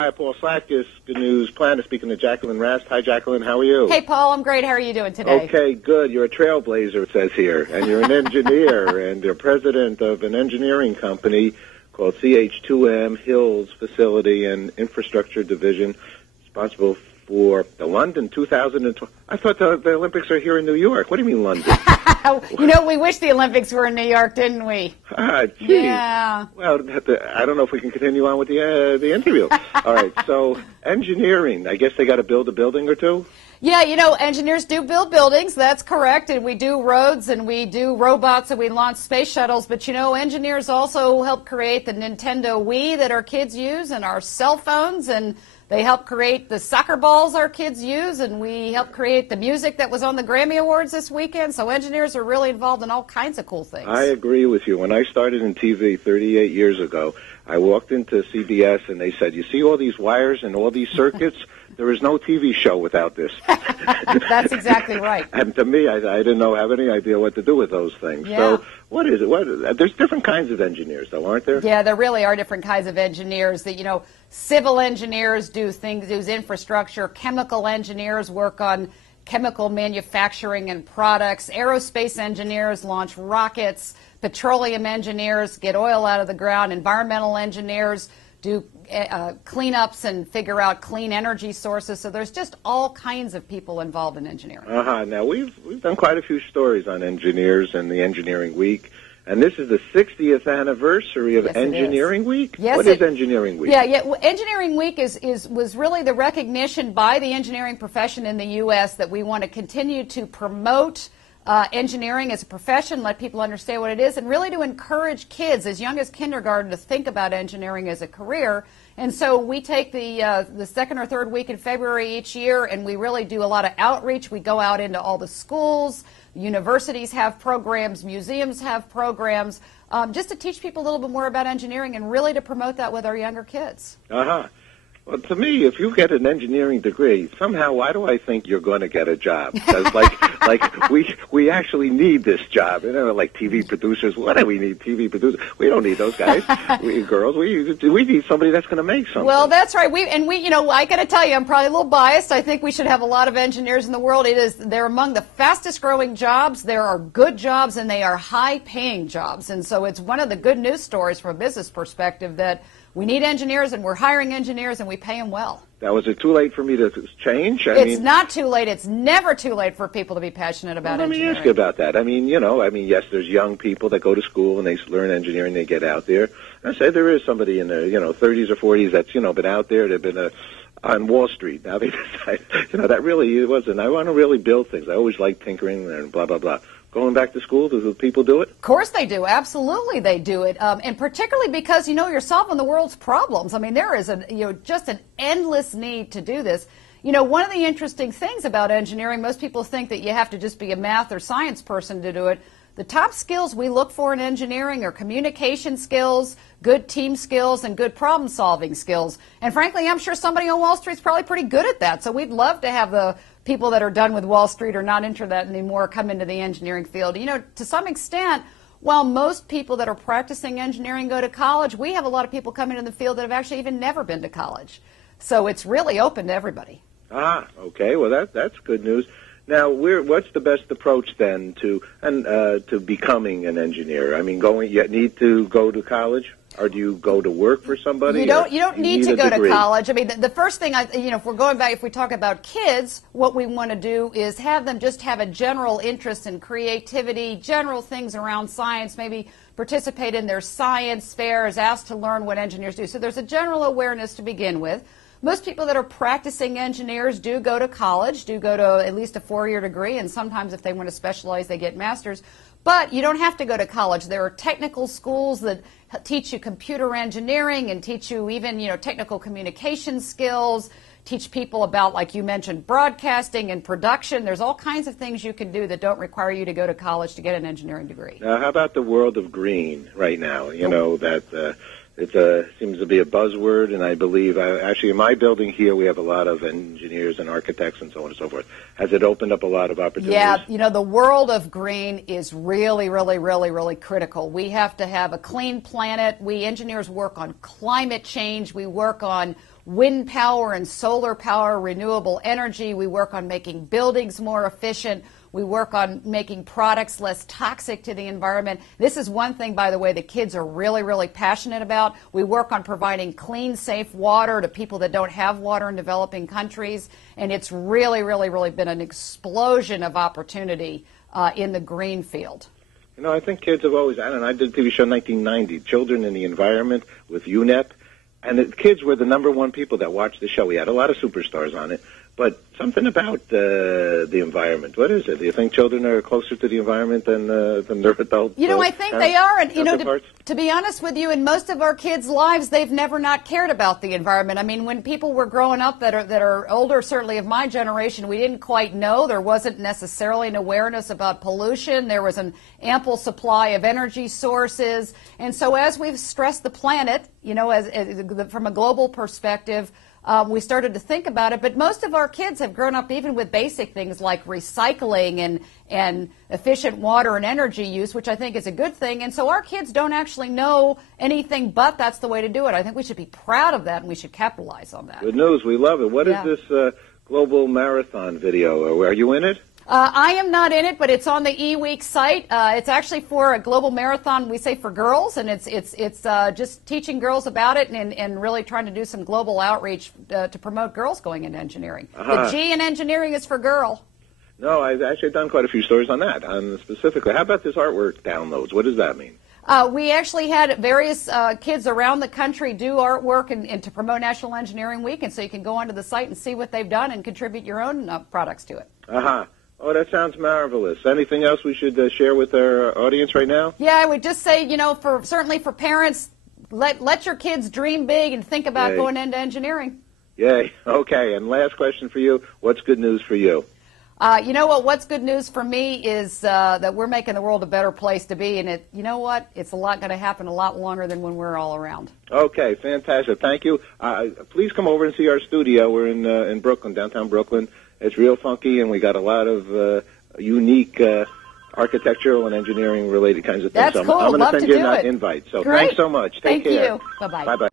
Hi, Paul Slakis, Good News Planet, speaking to Jacqueline Rast. Hi, Jacqueline, how are you? Hey, Paul, I'm great. How are you doing today? Okay, good. You're a trailblazer, it says here, and you're an engineer, and you're president of an engineering company called CH2M Hills Facility and Infrastructure Division, responsible for the London 2012. I thought the Olympics are here in New York. What do you mean London? You know, we wish the Olympics were in New York, didn't we? Ah, geez. Yeah. Well, I don't know if we can continue on with the interview. All right, so engineering, I guess they got to build a building or two? Yeah, you know, engineers do build buildings, that's correct, and we do roads, and we do robots, and we launch space shuttles, but you know, engineers also help create the Nintendo Wii that our kids use, and our cell phones, and they help create the soccer balls our kids use, and we help create the music that was on the Grammy Awards this weekend, so engineers are really involved in all kinds of cool things. I agree with you. When I started in TV 38 years ago, I walked into CBS and they said, you see all these wires and all these circuits? There is no TV show without this. That's exactly right. And to me, I didn't have any idea what to do with those things. Yeah. So what is it? There's different kinds of engineers, though, aren't there? Yeah, there really are different kinds of engineers. That, you know, civil engineers do infrastructure. Chemical engineers work on chemical manufacturing and products. Aerospace engineers launch rockets. Petroleum engineers get oil out of the ground. Environmental engineers do cleanups and figure out clean energy sources. So there's just all kinds of people involved in engineering. Now, we've done quite a few stories on engineers and the Engineering Week. And this is the 60th anniversary of Engineering Week? Yes, what is Engineering Week? Yeah. Well, Engineering Week was really the recognition by the engineering profession in the U.S. that we want to continue to promote engineering as a profession, let people understand what it is, and really to encourage kids as young as kindergarten to think about engineering as a career. And so we take the second or third week in February each year, and we really do a lot of outreach. We go out into all the schools. Universities have programs, museums have programs, just to teach people a little bit more about engineering and really to promote that with our younger kids. Well, to me, if you get an engineering degree, somehow, why do I think you're going to get a job? Because, like we actually need this job. You know, like TV producers. What do we need TV producers? We don't need those guys, girls. We need somebody that's going to make something. Well, that's right. You know, I got to tell you, I'm probably a little biased. I think we should have a lot of engineers in the world. They're among the fastest growing jobs. There are good jobs, and they are high paying jobs. And so it's one of the good news stories from a business perspective that we need engineers, and we're hiring engineers, and we pay them well. Now, is it too late for me to change? It's not too late. It's never too late for people to be passionate about engineering. Let me ask you about that. Yes, there's young people that go to school and they learn engineering, they get out there. I say there is somebody in their, 30s or 40s that's, been out there. They've been on Wall Street. Now they decide, that really wasn't. I want to really build things. I always like tinkering and blah, blah, blah. Going back to school, do the people do it? Of course they do. Absolutely they do it. And particularly because, you're solving the world's problems. I mean, there is just an endless need to do this. One of the interesting things about engineering, most people think that you have to just be a math or science person to do it. The top skills we look for in engineering are communication skills, good team skills, and good problem-solving skills. And frankly, I'm sure somebody on Wall Street is probably pretty good at that. So we'd love to have the people that are done with Wall Street or not into that anymore come into the engineering field. To some extent, while most people that are practicing engineering go to college, we have a lot of people coming into the field that have actually even never been to college. So it's really open to everybody. Okay. Well, that's good news. Now, what's the best approach then to becoming an engeneer? I mean, you need to go to college, or do you go to work for somebody? You don't need to go to college. I mean, the first thing if we talk about kids, what we want to do is have them just have a general interest in creativity, general things around science, maybe participate in their science fairs, asked to learn what engineers do. So there's a general awareness to begin with. Most people that are practicing engineers do go to college, do go to at least a 4-year degree, and sometimes if they want to specialize, they get masters. But you don't have to go to college. There are technical schools that teach you computer engineering and teach you even, technical communication skills, teach people about, like you mentioned, broadcasting and production. There's all kinds of things you can do that don't require you to go to college to get an engineering degree. Now, how about the world of green right now? It seems to be a buzzword, and I believe, actually, in my building here, we have a lot of engineers and architects and so on and so forth. Has it opened up a lot of opportunities? Yeah, the world of green is really, really, really, really critical. We have to have a clean planet. We engineers work on climate change. We work on wind power and solar power, renewable energy. We work on making buildings more efficient. We work on making products less toxic to the environment. This is one thing, by the way, the kids are really, really passionate about. We work on providing clean, safe water to people that don't have water in developing countries. And it's really, really, really been an explosion of opportunity in the green field. I think kids have always, I did a TV show in 1990, Children in the Environment with UNEP. And the kids were the number one people that watched the show. We had a lot of superstars on it. But something about the environment. What is it? Do you think children are closer to the environment than their adults? I think they are. And, to be honest with you, in most of our kids' lives, they've never not cared about the environment. I mean, when people were growing up that are older, certainly of my generation, we didn't quite know. There wasn't necessarily an awareness about pollution. There was an ample supply of energy sources. And so as we've stressed the planet, from a global perspective, we started to think about it, but most of our kids have grown up even with basic things like recycling and efficient water and energy use, which I think is a good thing. And so our kids don't actually know anything but that's the way to do it. I think we should be proud of that, and we should capitalize on that. Good news. We love it. What is this global marathon video? Are you in it? I am not in it, but it's on the eWeek site. It's actually for a global marathon, we say for girls, and it's just teaching girls about it and really trying to do some global outreach to promote girls going into engineering. The G in engineering is for girl. No, I've actually done quite a few stories on that, specifically. How about this artwork downloads? What does that mean? We actually had various kids around the country do artwork and to promote National Engineering Week, and so you can go onto the site and see what they've done and contribute your own products to it. Oh, that sounds marvelous. Anything else we should share with our audience right now? Yeah, I would just say, certainly for parents, let your kids dream big and think about going into engineering. Yay. Okay, and last question for you. What's good news for you? What's good news for me is that we're making the world a better place to be, and it's a lot going to happen a lot longer than when we're all around. Okay, fantastic. Thank you. Please come over and see our studio. We're in Brooklyn, downtown Brooklyn. It's real funky, and we got a lot of unique architectural and engineering-related kinds of things. That's cool. I'm going to send you an invite. So Great. Thanks so much. Take care. Thank you. Bye-bye. Bye-bye.